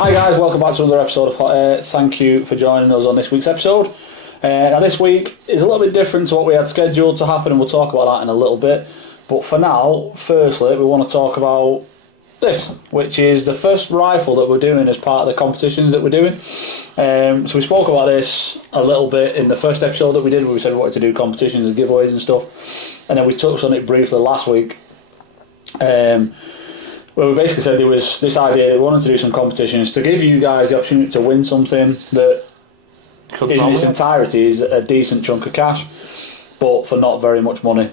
Hi guys, welcome back to another episode of Hot Air. Thank you for joining us on this week's episode. Now this week is a little bit different to what we had scheduled to happen, and we'll talk about that in a little bit. But for now, firstly, we want to talk about this, which is the first rifle that we're doing as part of the competitions that we're doing. So we spoke about this a little bit in the first episode that we did, where we said we wanted to do competitions and giveaways and stuff. And then we touched on it briefly last week. Well, we basically said there was this idea that we wanted to do some competitions to give you guys the opportunity to win something that in its entirety is a decent chunk of cash, but for not very much money.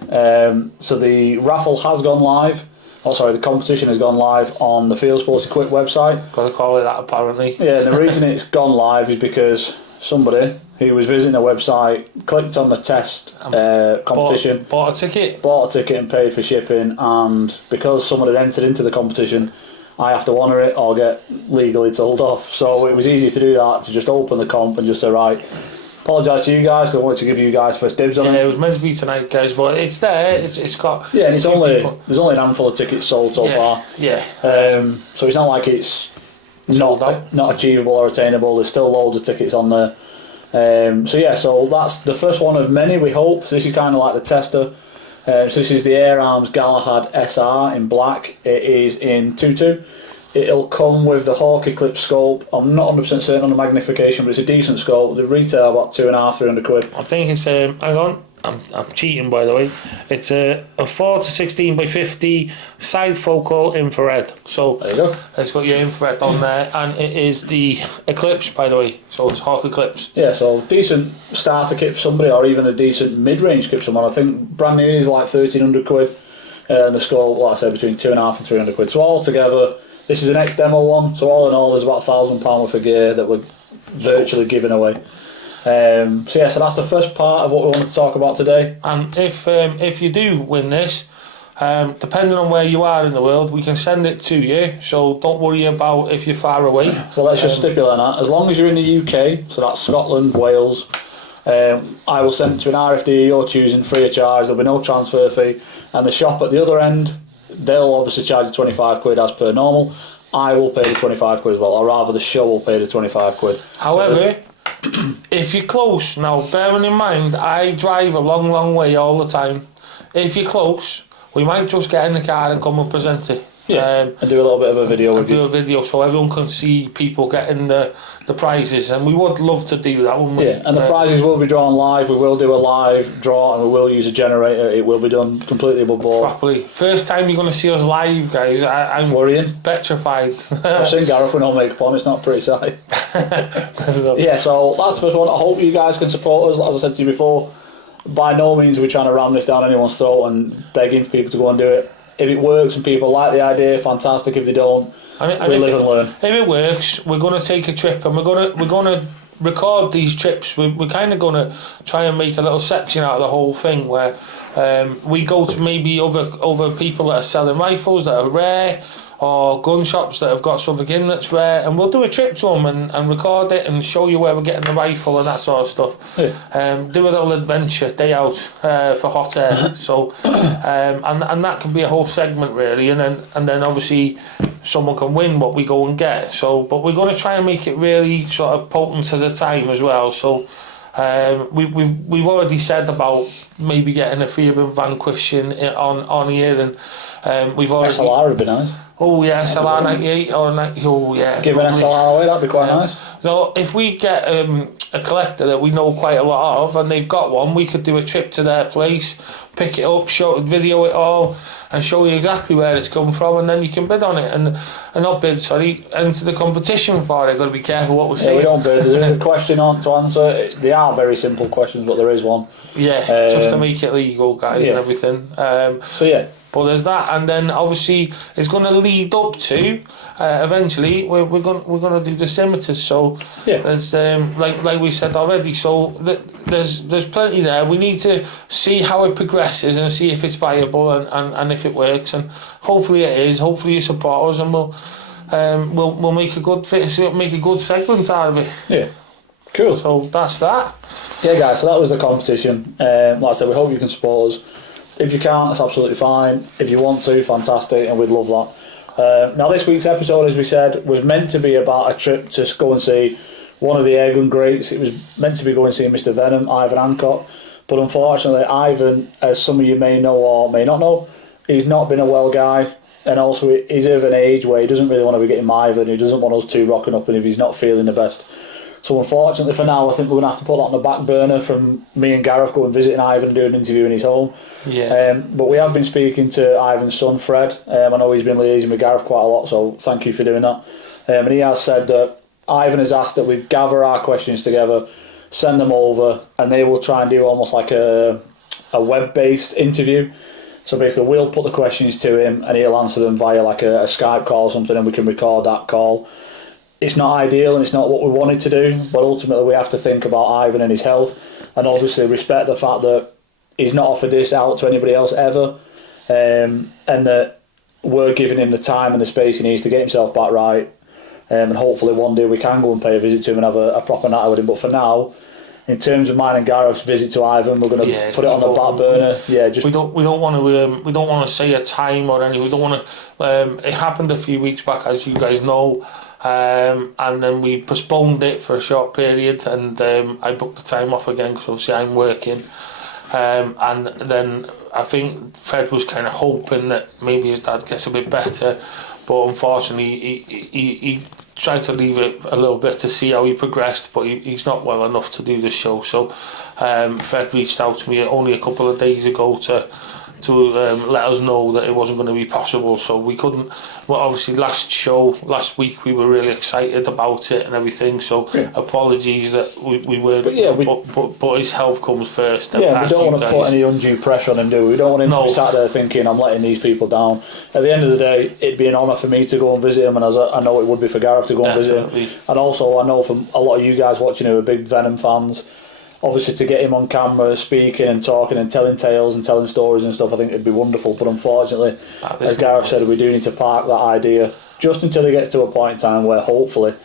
So the raffle has gone live. The competition has gone live on the Field Sports Equip website. Got to call it that, apparently. Yeah, and the reason it's gone live is because somebody who was visiting the website clicked on the test competition, bought a ticket and paid for shipping, and because someone had entered into the competition, I have to honour it or get legally told off. So it was easy to do that, to just open the comp and just say, right, apologise to you guys because I wanted to give you guys first dibs on it. Yeah, it was meant to be tonight, guys, but it's there. It's got. Yeah, and there's only a handful of tickets sold so far. Yeah. So it's not like it's not achievable or attainable. There's still loads of tickets on there. So that's the first one of many, we hope. So this is kind of like the tester. So this is the Air Arms Galahad SR in black. It is in 2.2. It'll come with the Hawk Eclipse scope. I'm not 100% certain on the magnification, but it's a decent scope. The retail about £250-300. I think it's hang on. I'm cheating, by the way. It's a 4 to 16 by 50 side focal infrared. So there you go. It's got your infrared on there, and it is the Eclipse, by the way. So it's Hawk Eclipse. Yeah, so decent starter kit for somebody, or even a decent mid-range kit for someone. I think brand new is like £1,300, and the scope, like I said, between £250 and £300. So all together, this is an ex-demo one. So all in all, there's about £1,000 worth of gear that we're virtually giving away. So that's the first part of what we wanted to talk about today. And if you do win this, depending on where you are in the world, we can send it to you. So don't worry about if you're far away. Well, let's just stipulate that. As long as you're in the UK, so that's Scotland, Wales, I will send it to an RFD of your choosing, free of charge. There'll be no transfer fee. And the shop at the other end, they'll obviously charge you £25 as per normal. I will pay the £25 as well, or rather the show will pay the £25. However, if you're close, now bearing in mind I drive a long way all the time, if you're close, we might just get in the car and come and present it. Yeah, and do a little bit of a video with you. Do a video so everyone can see people getting the prizes, and we would love to do that, wouldn't we? Yeah, and the prizes will be drawn live. We will do a live draw, and we will use a generator. It will be done completely above board. Properly. First time you're going to see us live, guys. I'm worrying. Petrified. I've seen Gareth with no makeup on. It's not a pretty sight. Yeah, so that's the first one. I hope you guys can support us. As I said to you before, by no means are we trying to ram this down anyone's throat and begging for people to go and do it. If it works and people like the idea, fantastic. If they don't, we live and learn. If it works, we're going to take a trip, and we're going to record these trips. We're kind of going to try and make a little section out of the whole thing where we go to maybe other people that are selling rifles that are rare, or gun shops that have got something in that's rare, and we'll do a trip to them and record it and show you where we're getting the rifle and that sort of stuff. Yeah. Do a little adventure day out for hot air. So and that can be a whole segment really, and then obviously someone can win what we go and get. So but we're going to try and make it really sort of potent to the time as well. So we've already said about maybe getting a Freedom Vanquish on here, and we've already SLR would be nice. Oh yeah, SLR 98 or 90. Oh yeah. Give an SLR away, that'd be quite nice. So if we get a collector that we know quite a lot of, and they've got one, we could do a trip to their place, pick it up, video it all, and show you exactly where it's come from, and then you can bid on it, and not bid, enter the competition for it. Got to be careful what we say. Yeah, we don't bid. There is a question on to answer. They are very simple questions, but there is one. Yeah, just to make it legal, guys, and everything. So yeah. But there's that, and then obviously it's going to lead up to eventually we're going to do the scimitars. So there's like we said already. So there's plenty there. We need to see how it progresses and see if it's viable and if it works. And hopefully it is. Hopefully you support us, and we'll make a good segment out of it. Yeah, cool. So that's that. Yeah, guys. So that was the competition. Like I said, we hope you can support us. If you can't, that's absolutely fine. If you want to, fantastic, and we'd love that. Now, this week's episode, as we said, was meant to be about a trip to go and see one of the airgun greats. It was meant to be going and see Mr. Venom, Ivan Hancock. But unfortunately, Ivan, as some of you may know or may not know, he's not been a well guy. And also, he's of an age where he doesn't really want to be getting Ivan. He doesn't want us two rocking up, and if he's not feeling the best. So unfortunately for now, I think we're going to have to put that on the back burner from me and Gareth going visiting Ivan and doing an interview in his home. Yeah. But we have been speaking to Ivan's son, Fred. I know he's been liaising with Gareth quite a lot, so thank you for doing that. And he has said that Ivan has asked that we gather our questions together, send them over, and they will try and do almost like a web-based interview. So basically we'll put the questions to him and he'll answer them via like a Skype call or something, and we can record that call. It's not ideal and it's not what we wanted to do, but ultimately we have to think about Ivan and his health, and obviously respect the fact that he's not offered this out to anybody else ever, and that we're giving him the time and the space he needs to get himself back right, and hopefully one day we can go and pay a visit to him and have a proper night with him. But for now, in terms of mine and Gareth's visit to Ivan, we're going to put it on the back burner. Yeah, just we don't want to say a time or anything. We don't want to. It happened a few weeks back, as you guys know, and then we postponed it for a short period, and I booked the time off again because obviously I'm working, and then I think Fred was kind of hoping that maybe his dad gets a bit better, but unfortunately he tried to leave it a little bit to see how he progressed, but he's not well enough to do the show. So Fred reached out to me only a couple of days ago to let us know that it wasn't going to be possible. So we couldn't. Well, obviously last week we were really excited about it and everything. So apologies that we were. But his health comes first. Yeah, we don't want to put any undue pressure on him, do we? We don't want him to be sat there thinking I'm letting these people down. At the end of the day, it'd be an honour for me to go and visit him, and as I know it would be for Gareth to go and visit him. And also, I know from a lot of you guys watching who are big Venom fans, obviously to get him on camera speaking and talking and telling tales and telling stories and stuff, I think it'd be wonderful. But unfortunately, as Gareth said, we do need to park that idea just until he gets to a point in time where hopefully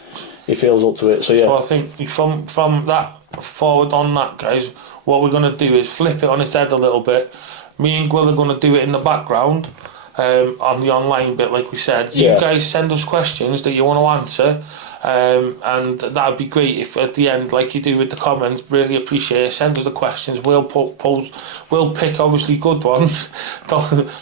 he feels up to it. So yeah. So I think from that forward on that, guys, what we're going to do is flip it on its head a little bit. Me and Gwill are going to do it in the background on the online bit, like we said. You guys send us questions that you want to answer. And that would be great if at the end, like you do with the comments, really appreciate it. Send us the questions. We'll pick obviously good ones.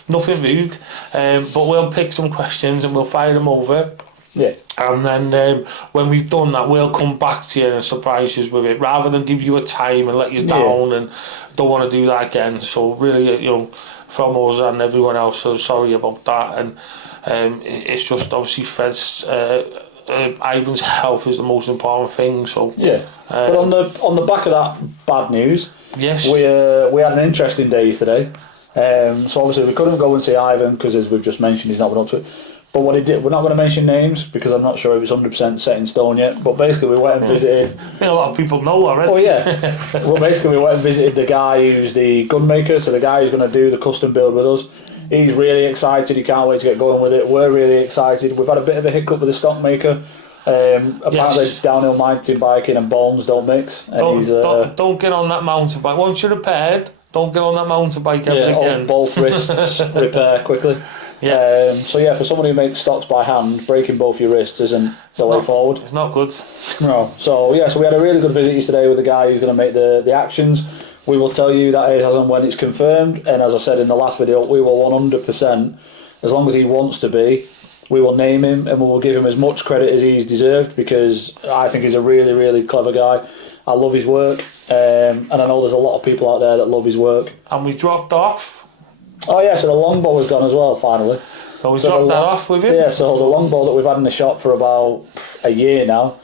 Nothing rude, but we'll pick some questions and we'll fire them over. Yeah. And then when we've done that, we'll come back to you and surprise you with it, rather than give you a time and let you down. And don't want to do that again. So really, from us and everyone else, so sorry about that. And it's just obviously Fred's. Ivan's health is the most important thing. So but on the back of that bad news, yes, we had an interesting day today. So obviously we couldn't go and see Ivan because, as we've just mentioned, he's not been up to it. But what he did, we're not going to mention names because I'm not sure if it's 100% set in stone yet. But basically, we went and visited. I think a lot of people know already. Oh yeah. Well, basically, we went and visited the guy who's the gun maker. So the guy who's going to do the custom build with us. He's really excited. He can't wait to get going with it. We're really excited. We've had a bit of a hiccup with the stock maker. Apparently, downhill mountain biking and bombs don't mix. And don't get on that mountain bike. Once you're repaired, don't get on that mountain bike ever again. Both wrists repair quickly. Yeah. So for somebody who makes stocks by hand, breaking both your wrists isn't the way forward. It's not good. No. So we had a really good visit yesterday with the guy who's going to make the actions. We will tell you that is as and when it's confirmed, and as I said in the last video, we will 100%, as long as he wants to be, we will name him and we will give him as much credit as he's deserved, because I think he's a really, really clever guy. I love his work, and I know there's a lot of people out there that love his work. And we dropped off. Oh yeah, so the longbow has gone as well, finally. So we dropped that off with him? Yeah, so the longbow that we've had in the shop for about a year now,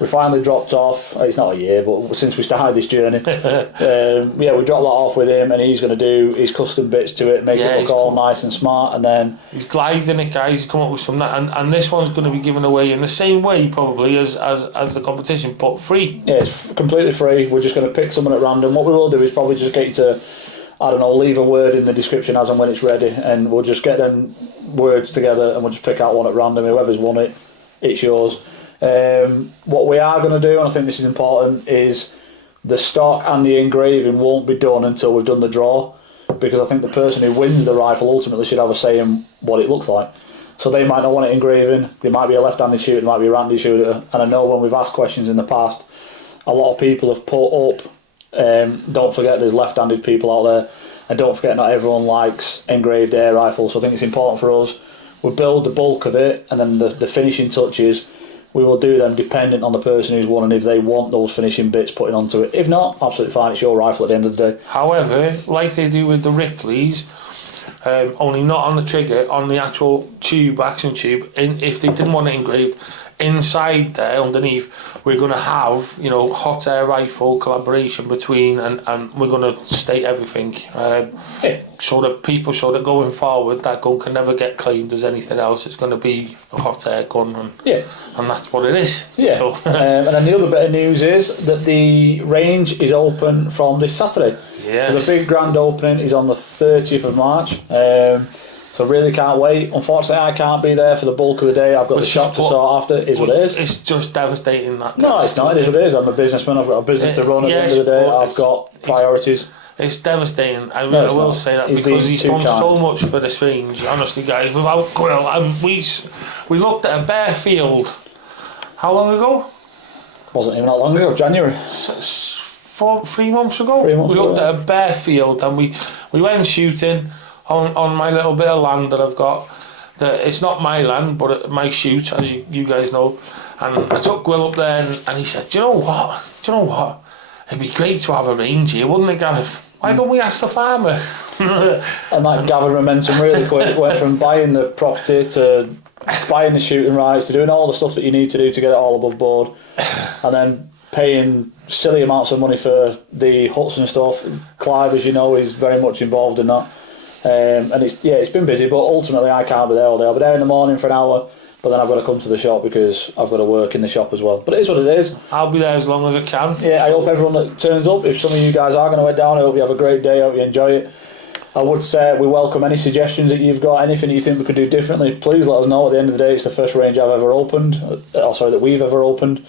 we finally dropped off. It's not a year, but since we started this journey, we dropped that off with him, and he's going to do his custom bits to it, make it look all nice and smart, and then he's gliding it, guys. He's come up with some and this one's going to be given away in the same way probably as the competition, but free. Yeah, it's completely free. We're just going to pick someone at random. What we will do is probably just get you to, I don't know, leave a word in the description as and when it's ready, and we'll just get them words together and we'll just pick out one at random. Whoever's won it, it's yours. What we are going to do, and I think this is important, is the stock and the engraving won't be done until we've done the draw, because I think the person who wins the rifle ultimately should have a say in what it looks like. So they might not want it engraving. There might be a left-handed shooter, there might be a right-handed shooter. And I know when we've asked questions in the past, a lot of people have put up, don't forget there's left-handed people out there, and don't forget not everyone likes engraved air rifles. So I think it's important for us. We'll build the bulk of it, and then the finishing touches, we will do them dependent on the person who's won and if they want those finishing bits putting onto it. If not, absolutely fine, it's your rifle at the end of the day. However, like they do with the Ripleys, only not on the trigger, on the actual tube, action tube, if they didn't want it engraved, inside there, underneath, we're going to have, you know, hot air rifle collaboration between, and we're going to state everything, so that people, so that going forward, that gun can never get claimed as anything else. It's going to be a hot air gun, and that's what it is. Yeah. So. And then the other bit of news is that the range is open from this Saturday. Yes. So the big grand opening is on the 30th of March. So really can't wait. Unfortunately, I can't be there for the bulk of the day. I've got the shop to sort after. It is what it is. It's just devastating that. No, it's not. It is what it is. I'm a businessman. I've got a business to run at the end of the day. I've got priorities. It's devastating. I will say that He's because he's done kind. so much for this range. Honestly, guys, without Quill, we looked at a bare field. How long ago? Wasn't even that long ago. January. 3 months ago. 3 months we looked ago, at a bare field and we went shooting on my little bit of land that I've got. That it's not my land, but my shoot, as you guys know. And I took Will up there and he said, Do you know what? It'd be great to have a range here, wouldn't it, Gareth? Why don't we ask the farmer? And that gathered momentum really quick. Went from buying the property to buying the shooting rights to doing all the stuff that you need to do to get it all above board, and then paying silly amounts of money for the huts and stuff. Clive, as you know, is very much involved in that. And it's been busy, but ultimately I can't be there all day. I'll be there in the morning for an hour, but then I've got to come to the shop because I've got to work in the shop as well. But it is what it is. I'll be there as long as I can. Yeah, I hope everyone that turns up, if some of you guys are going to head down, I hope you have a great day, I hope you enjoy it. I would say we welcome any suggestions that you've got, anything you think we could do differently, please let us know. At the end of the day, it's the first range I've ever opened, that we've ever opened.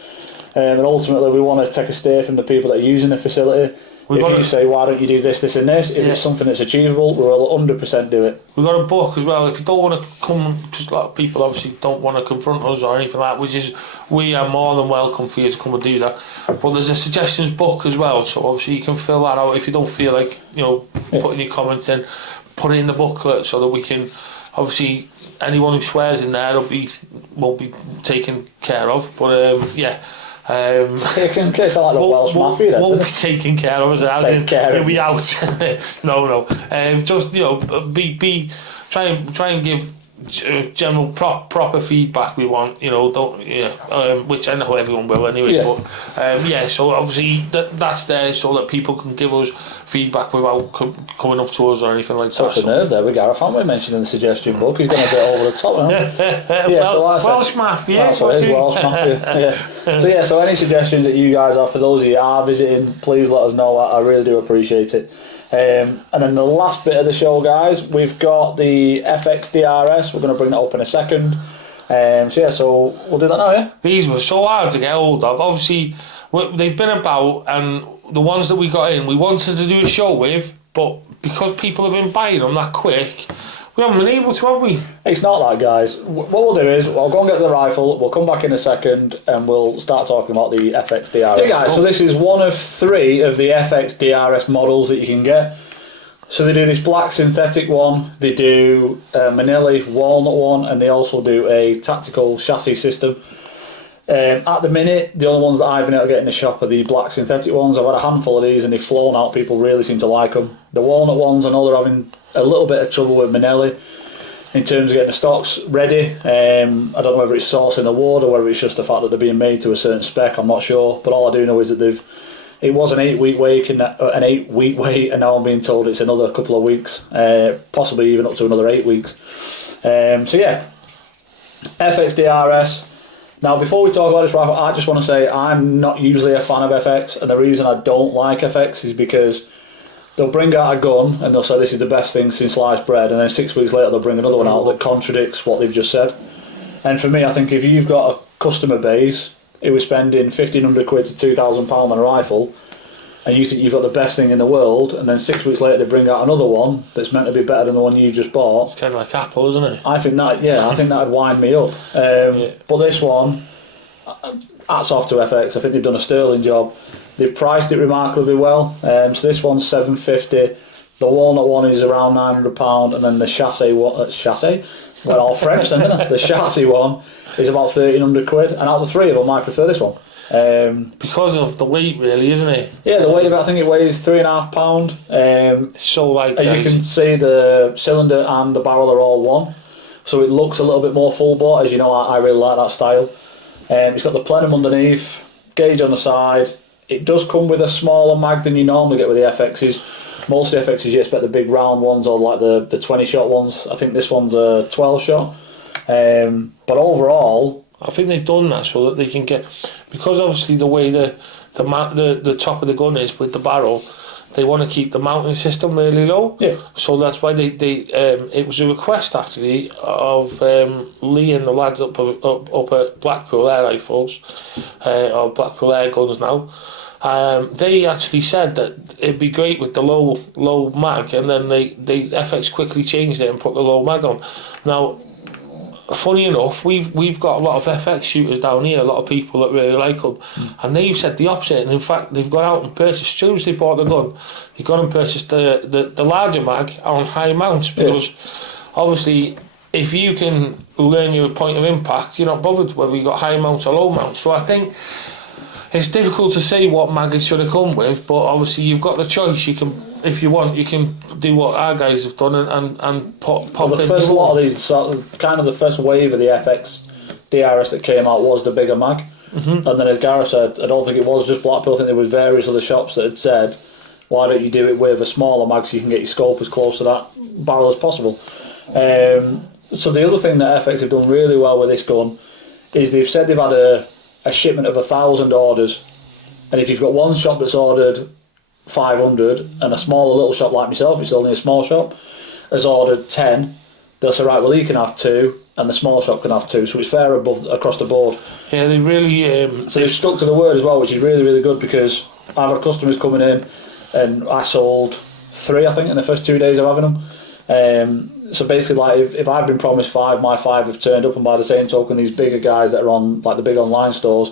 And ultimately we want to take a stay from the people that are using the facility. If you say, why don't you do this, this and this, if it's something that's achievable, we'll 100% do it. We've got a book as well. If you don't want to come, just a lot of people obviously don't want to confront us or anything like that, which is, we are more than welcome for you to come and do that. But there's a suggestions book as well, so obviously you can fill that out if you don't feel like, putting your comments in, put it in the booklet so that we can, obviously, anyone who swears in there won't be taken care of. But taken care of like the Welsh Mafia then. Won't be taken care of as in he'll be out. no. Just try and give general proper feedback we want. Which I know everyone will anyway. Yeah. But so obviously that's there so that people can give us feedback without coming up to us or anything like that. Such a nerve there with Gareth, haven't we? Mentioning the suggestion book, he's going a bit over the top now. Welsh Mafia. That's what it is, Welsh Mafia. So any suggestions that you guys have for those of you who are visiting, please let us know. I really do appreciate it. And then the last bit of the show, guys, we've got the FX DRS. We're going to bring that up in a second. So we'll do that now, yeah? These were so hard to get hold of. Obviously, they've been about, and the ones that we got in, we wanted to do a show with, but because people have been buying them that quick, we haven't been able to, have we? It's not that, guys. What we'll do is, I'll go and get the rifle, we'll come back in a second, and we'll start talking about the FX DRS. Yeah, guys, so this is one of 3 of the FX DRS models that you can get. So they do this black synthetic one, they do a Manila walnut one, and they also do a tactical chassis system. At the minute, the only ones that I've been able to get in the shop are the black synthetic ones. I've had a handful of these and they've flown out. People really seem to like them. The walnut ones, I know they're having a little bit of trouble with Manila in terms of getting the stocks ready. I don't know whether it's sourcing the wood or whether it's just the fact that they're being made to a certain spec. I'm not sure, but all I do know is that it was an 8-week wait, and now I'm being told it's another couple of weeks, possibly even up to another 8 weeks. FX DRS. Now, before we talk about this rifle, I just want to say I'm not usually a fan of FX, and the reason I don't like FX is because they'll bring out a gun and they'll say this is the best thing since sliced bread, and then 6 weeks later they'll bring another one out that contradicts what they've just said. And for me, I think if you've got a customer base who is spending £1,500 to £2,000 on a rifle, and you think you've got the best thing in the world, and then 6 weeks later they bring out another one that's meant to be better than the one you just bought. It's kind of like Apple, isn't it? I think that'd wind me up. But this one, hats off to FX. I think they've done a sterling job. They've priced it remarkably well. So this one's $750. The walnut one is around £900, and then the chassis well, all French then, isn't it? The chassis one is about £1,300, and out of the three of them, I prefer this one. Because of the weight, really, isn't it? Yeah, the weight of it, I think it weighs £3.5. So light, as you can see, the cylinder and the barrel are all one, so it looks a little bit more full bore. As you know, I really like that style. It's got the plenum underneath, gauge on the side. It does come with a smaller mag than you normally get with the FXs. Most of the FXs you expect the big round ones or like the 20 shot ones. I think this one's a 12 shot. But overall, I think they've done that so that they can get, because obviously the way the top of the gun is with the barrel, they want to keep the mounting system really low. Yeah. So that's why they it was a request actually of Lee and the lads up at Blackpool Air Rifles, or Blackpool Air Guns now. They actually said that it'd be great with the low mag, and then they FX quickly changed it and put the low mag on. Now, funny enough, we've got a lot of FX shooters down here, a lot of people that really like them, and they've said the opposite. And in fact, they've gone out and purchased, as soon as they bought the gun, they've gone and purchased the larger mag on high mounts, because obviously if you can learn your point of impact, you're not bothered whether you got high mounts or low mounts. So I think it's difficult to say what mag it should have come with, but obviously you've got the choice. You can, if you want, you can do what our guys have done and pop well, the first lot of these, kind of the first wave of the FX DRS that came out was the bigger mag. And then, as Gareth said, I don't think it was just Blackpool. I think there was various other shops that had said, why don't you do it with a smaller mag so you can get your scope as close to that barrel as possible. So the other thing that FX have done really well with this gun is they've said they've had a shipment of 1,000 orders, and if you've got one shop that's ordered 500 and a smaller little shop like myself, it's only a small shop, has ordered 10, they'll say, right, well, he can have 2 and the small shop can have 2, so it's fair across the board. Yeah, they really so they've stuck to the word as well, which is really, really good, because I've had customers coming in and I sold 3, I think, in the first 2 days of having them. So basically, like, if I've been promised 5, my 5 have turned up, and by the same token, these bigger guys that are on like the big online stores,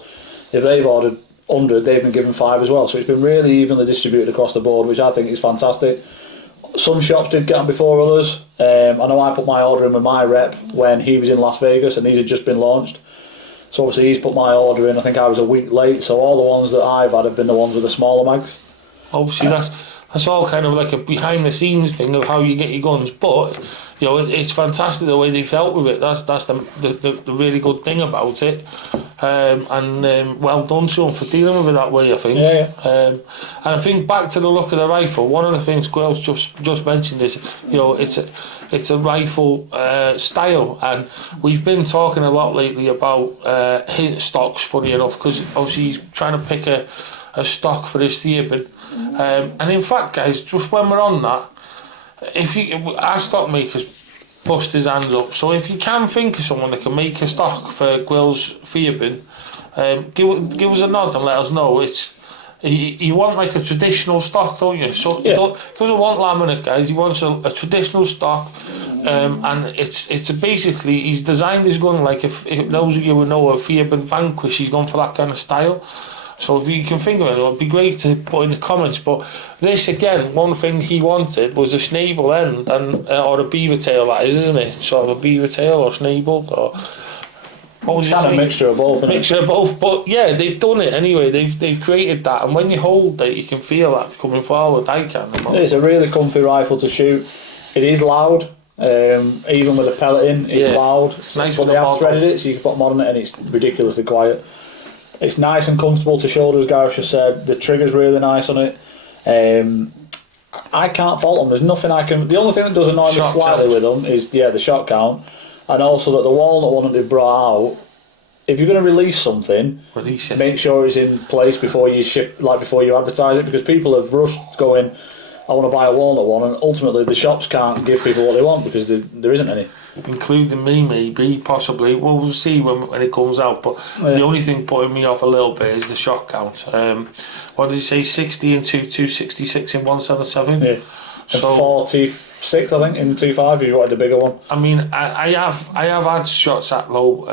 if they've ordered 100, they've been given 5 as well. So it's been really evenly distributed across the board, which I think is fantastic. Some shops did get them before others. I know I put my order in with my rep when he was in Las Vegas, and these had just been launched. So obviously he's put my order in. I think I was a week late. So all the ones that I've had have been the ones with the smaller mags. Obviously, that's all kind of like a behind the scenes thing of how you get your guns, but you know, it's fantastic the way they've dealt with it. That's the really good thing about it, and well done to them for dealing with it that way, I think. Yeah. And I think back to the look of the rifle, one of the things Gwel's just mentioned is, you know, it's a rifle style, and we've been talking a lot lately about hit stocks, funny enough, because obviously he's trying to pick a stock for his Theobald. And in fact, guys, just when we're on that, our stock makers bust his hands up. So if you can think of someone that can make a stock for Gwil's Theobald, give us a nod and let us know. You want like a traditional stock, don't you? So he doesn't want laminate, guys. He wants a traditional stock, and it's basically, he's designed his gun like, if those of you who know of Theobald Vanquish, he's gone for that kind of style. So if you can think of it, it would be great to put in the comments. But this, again, one thing he wanted was a snable end, and or a beaver tail, that is, isn't it? Sort of a beaver tail or snable, or what would you say? Kind of mixture of both, isn't it? Mixture of both, but yeah, they've done it anyway. They've created that, and when you hold it, you can feel that coming forward. I can. It's a really comfy rifle to shoot. It is loud. Even with the pellet in, it's loud. It's nice, but they have threaded it, so you can put mod on it, and it's ridiculously quiet. It's nice and comfortable to shoulder, as Gareth just said. The trigger's really nice on it. I can't fault them. There's nothing I can... The only thing that does annoy me slightly with them is, the shot count, and also that the walnut one that they've brought out, if you're going to release something, make sure it's in place before you ship, like before you advertise it, because people have rushed going, I want to buy a walnut one, and ultimately the shops can't give people what they want because there isn't any. including me, maybe, possibly. Well, we'll see when it comes out. But the only thing putting me off a little bit is the shot count. What did you say? 60 in 266 in 177. Yeah. So 46, I think, in 2.5. You wanted a bigger one. I mean, I have had shots that low.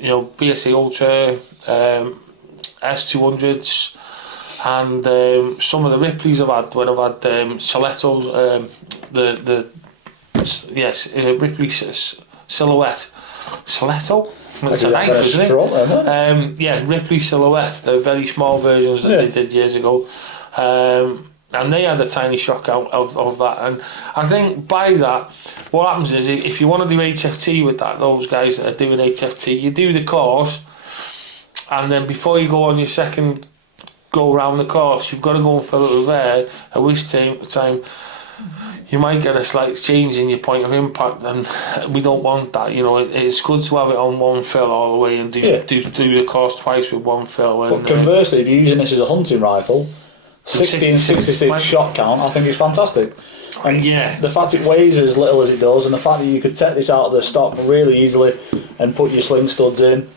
BSA Ultra, S200s, and some of the Ripleys I've had when I've had Stilettos, Ripley Silhouette. Stiletto? It's a knife, isn't it? Ripley Silhouette, the very small versions that they did years ago. And they had a tiny shot count of that. And I think by that, what happens is if you want to do HFT with that, those guys that are doing HFT, you do the course, and then before you go on your second go around the course, you've got to go and fill it with air, at which time you might get a slight change in your point of impact, and we don't want that. It's good to have it on one fill all the way and do the course twice with one fill. But conversely, if you're using this as a hunting rifle, 60 and 66 shot count, I think it's fantastic. And the fact it weighs as little as it does, and the fact that you could take this out of the stock really easily and put your sling studs in,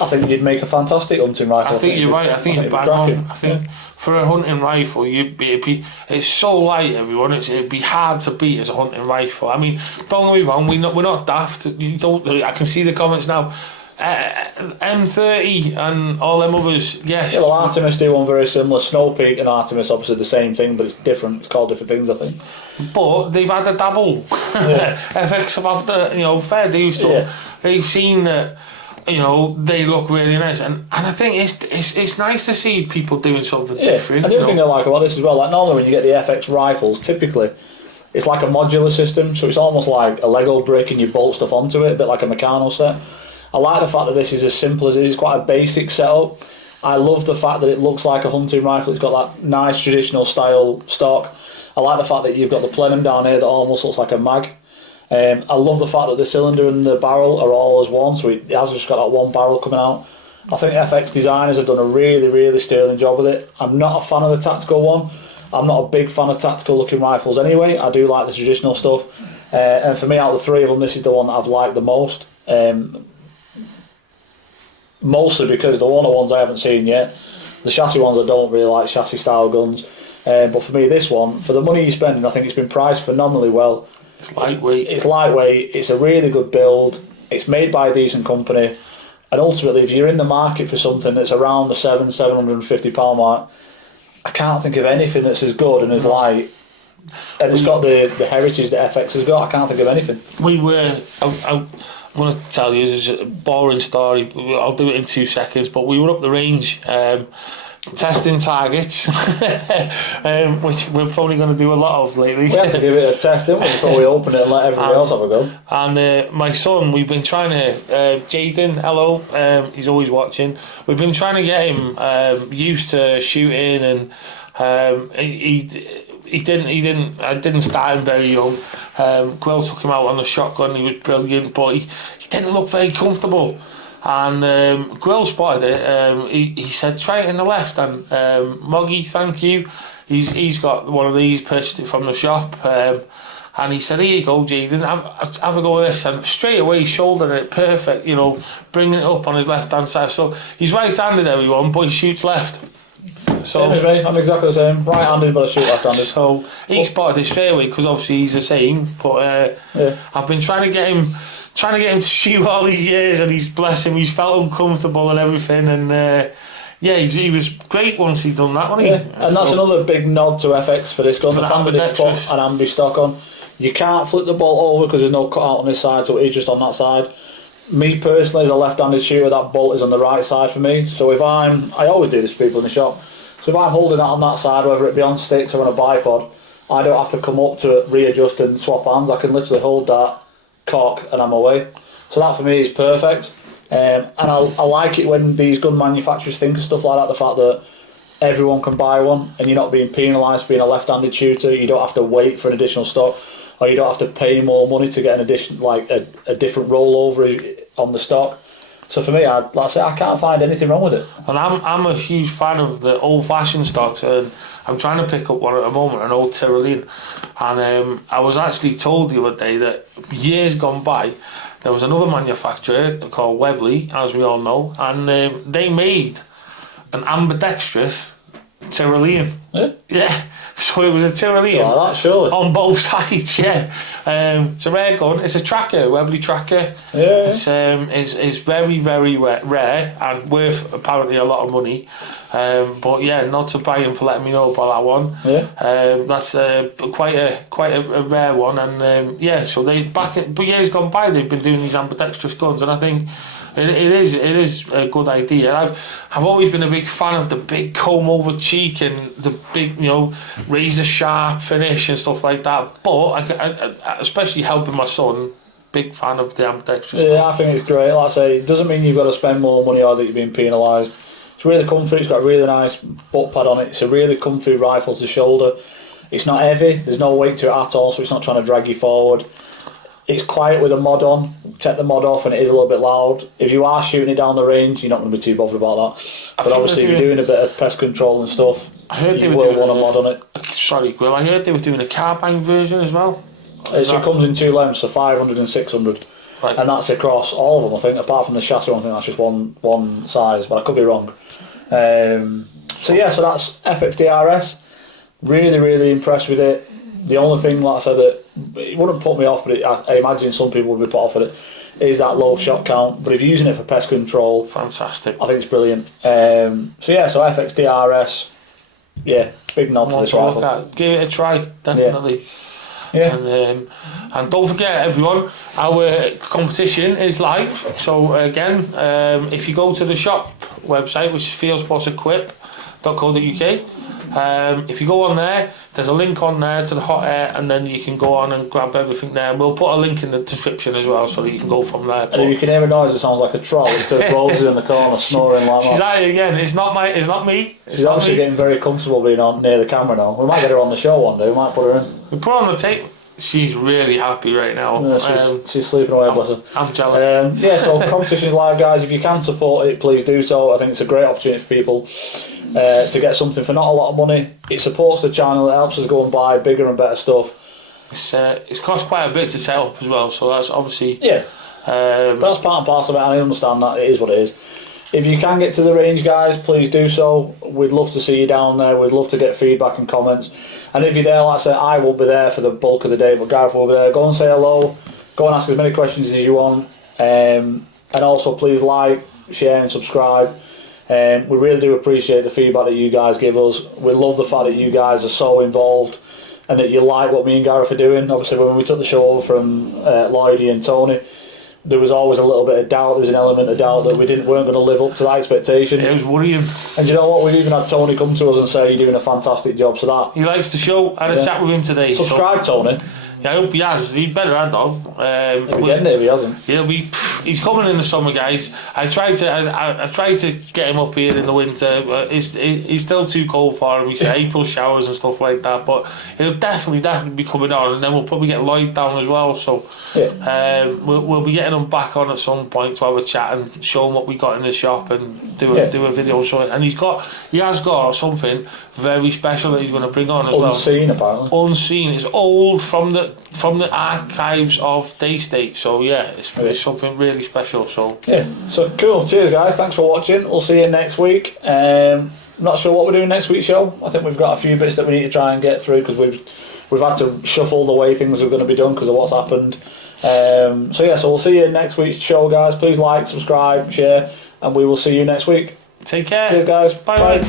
I think you'd make a fantastic hunting rifle. I think you're right. I think you're bang on. I think for a hunting rifle, it's so light, everyone. It'd be hard to beat as a hunting rifle. I mean, don't get me wrong. We're not daft. I can see the comments now. M30 and all them others, yes. Yeah, well, Artemis do one very similar. Snow Peak and Artemis, obviously the same thing, but it's different. It's called different things, I think. But they've had a dabble. FX have had the, fair dues to them. They've seen that, they look really nice, and I think it's nice to see people doing something different. And the other thing I like about this as well, like normally when you get the FX rifles, typically it's like a modular system, so it's almost like a Lego brick and you bolt stuff onto it, a bit like a Meccano set. I like the fact that this is as simple as it is. It's quite a basic setup. I love the fact that it looks like a hunting rifle. It's got that nice traditional style stock. I like the fact that you've got the plenum down here that almost looks like a mag. I love the fact that the cylinder and the barrel are all as one, so it has just got that one barrel coming out. I think FX designers have done a really, really sterling job with it. I'm not a fan of the tactical one. I'm not a big fan of tactical looking rifles anyway. I do like the traditional stuff. And for me, out of the three of them, this is the one that I've liked the most. Mostly because the Warner ones I haven't seen yet. The chassis ones I don't really like, chassis style guns. But for me, this one, for the money you're spending, I think it's been priced phenomenally well. It's lightweight. It's a really good build. It's made by a decent company. And ultimately, if you're in the market for something that's around the £750 mark, I can't think of anything that's as good and as light. And it's got the heritage that FX has got. I can't think of anything. I'm going to tell you, it's a boring story. I'll do it in 2 seconds. But we were up the range testing targets, which we're probably going to do a lot of lately. We have to give it a test, don't we, before we open it and let everybody else have a go. And my son, we've been trying to, Jaden, hello, he's always watching. We've been trying to get him used to shooting, and I didn't start him very young. Quill took him out on the shotgun. He was brilliant, but he didn't look very comfortable. And Quill spotted it. He said, "Try it in the left." And Moggy, thank you. He's got one of these purchased from the shop. And he said, "Here you go, Jaden. Have a go at this." And straight away, he shouldered it perfect. Bringing it up on his left hand side. So he's right-handed, everyone, but he shoots left. So, same as me. I'm exactly the same. Right-handed, but I shoot left-handed. So he spotted his fairway because obviously he's the same. But I've been trying to get him to shoot all these years, and bless him, he's felt uncomfortable and everything. And he was great once he'd done that, wasn't he? Yeah. And that's another big nod to FX for this gun. The fact that they put an ambi stock on. You can't flip the bolt over because there's no cutout on this side, so it is just on that side. Me personally, as a left-handed shooter, that bolt is on the right side for me. So I always do this to people in the shop. So if I'm holding that on that side, whether it be on sticks or on a bipod, I don't have to come up to readjust and swap hands. I can literally hold that, cock, and I'm away. So that for me is perfect. And I like it when these gun manufacturers think of stuff like that, the fact that everyone can buy one and you're not being penalised for being a left-handed shooter. You don't have to wait for an additional stock, or you don't have to pay more money to get an addition, like a different rollover on the stock. So for me, like I say, I can't find anything wrong with it. And I'm a huge fan of the old-fashioned stocks, and I'm trying to pick up one at the moment, an old Tyrolean. And I was actually told the other day that years gone by, there was another manufacturer called Webley, as we all know, and they made an ambidextrous Tyrolean. Yeah? Yeah. So it was a Tyrolean Like that, surely. on both sides, yeah. It's a rare gun. It's a tracker, Webley tracker. Yeah. It's very, very rare and worth apparently a lot of money. But yeah, not to Brian for letting me know about that one. Yeah. That's quite a rare one, and yeah. So but years gone by, they've been doing these ambidextrous guns, and I think it is a good idea. I've always been a big fan of the big comb over cheek and the big, razor sharp finish and stuff like that. But I especially helping my son, big fan of the ambidextrous. Yeah, I think it's great. Like I say, it doesn't mean you've got to spend more money or that you're being penalised. It's really comfy. It's got a really nice butt pad on it. It's a really comfy rifle to shoulder. It's not heavy. There's no weight to it at all, so it's not trying to drag you forward. It's quiet with a mod on. Take the mod off and it is a little bit loud. If you are shooting it down the range, you're not going to be too bothered about that. But obviously if you're doing a bit of pest control and stuff, you will want a mod on it. Sorry, Will, I heard they were doing a carbine version as well. It comes in 2 lengths, so 500 and 600. Right. And that's across all of them, I think, apart from the chassis one. I think that's just one size, but I could be wrong. So that's FX DRS. Really, really impressed with it. The only thing, like I said, that it wouldn't put me off, but I imagine some people would be put off with it, is that low shot count. But if you're using it for pest control, fantastic. I think it's brilliant. So FX DRS, big nod to this rifle. Give it a try, definitely. Yeah. And don't forget, everyone, our competition is live. So again, if you go to the shop website, which is fieldsportsequip.co.uk, if you go on there, there's a link on there to the hot air, and then you can go on and grab everything there. And we'll put a link in the description as well, so that you can go from there. And if you can hear a noise, it sounds like a troll. It's just Rosie in the corner snoring like that. She's at it again. It's not me. She's obviously getting very comfortable being on near the camera now. We might get her on the show one day. We might put her in. We put her on the tape. She's really happy right now. Yeah, she's sleeping away, bless her. I'm jealous. So competition's live, guys. If you can support it, please do so. I think it's a great opportunity for people to get something for not a lot of money. It supports the channel. It helps us go and buy bigger and better stuff. It's cost quite a bit to set up as well, so that's obviously... Yeah. But that's part and parcel of it, and I understand that. It is what it is. If you can get to the range, guys, please do so. We'd love to see you down there. We'd love to get feedback and comments. And if you're there, like I said, I won't be there for the bulk of the day, but Gareth will be there. Go and say hello. Go and ask as many questions as you want. And also, please like, share and subscribe. We really do appreciate the feedback that you guys give us. We love the fact that you guys are so involved and that you like what me and Gareth are doing. Obviously, when we took the show over from Lloydie and Tony, there was always a little bit of doubt. There was an element of doubt that we weren't going to live up to that expectation. It was worrying. And you know what? We've even had Tony come to us and say you're doing a fantastic job. So that he likes the show. I had a chat with him today. Subscribe, Tony. Yeah, I hope he has. He better have. He'll be getting it if he hasn't. He's coming in the summer, guys. I tried to get him up here in the winter, but he's still too cold for him. He said April showers and stuff like that, but he'll definitely be coming on, and then we'll probably get Lloyd down as well. So we'll be getting him back on at some point to have a chat and show him what we got in the shop and do a video showing. And he has got something very special that he's going to bring on as well. Unseen, apparently. Unseen. It's old from the archives of Daystate. So it's something really special. So so cool. Cheers, guys. Thanks for watching. We'll see you next week. Not sure what we're doing next week's show. I think we've got a few bits that we need to try and get through because we've had to shuffle the way things are going to be done because of what's happened. So we'll see you in next week's show, guys. Please like, subscribe, share, and we will see you next week. Take care. Cheers, guys. Bye.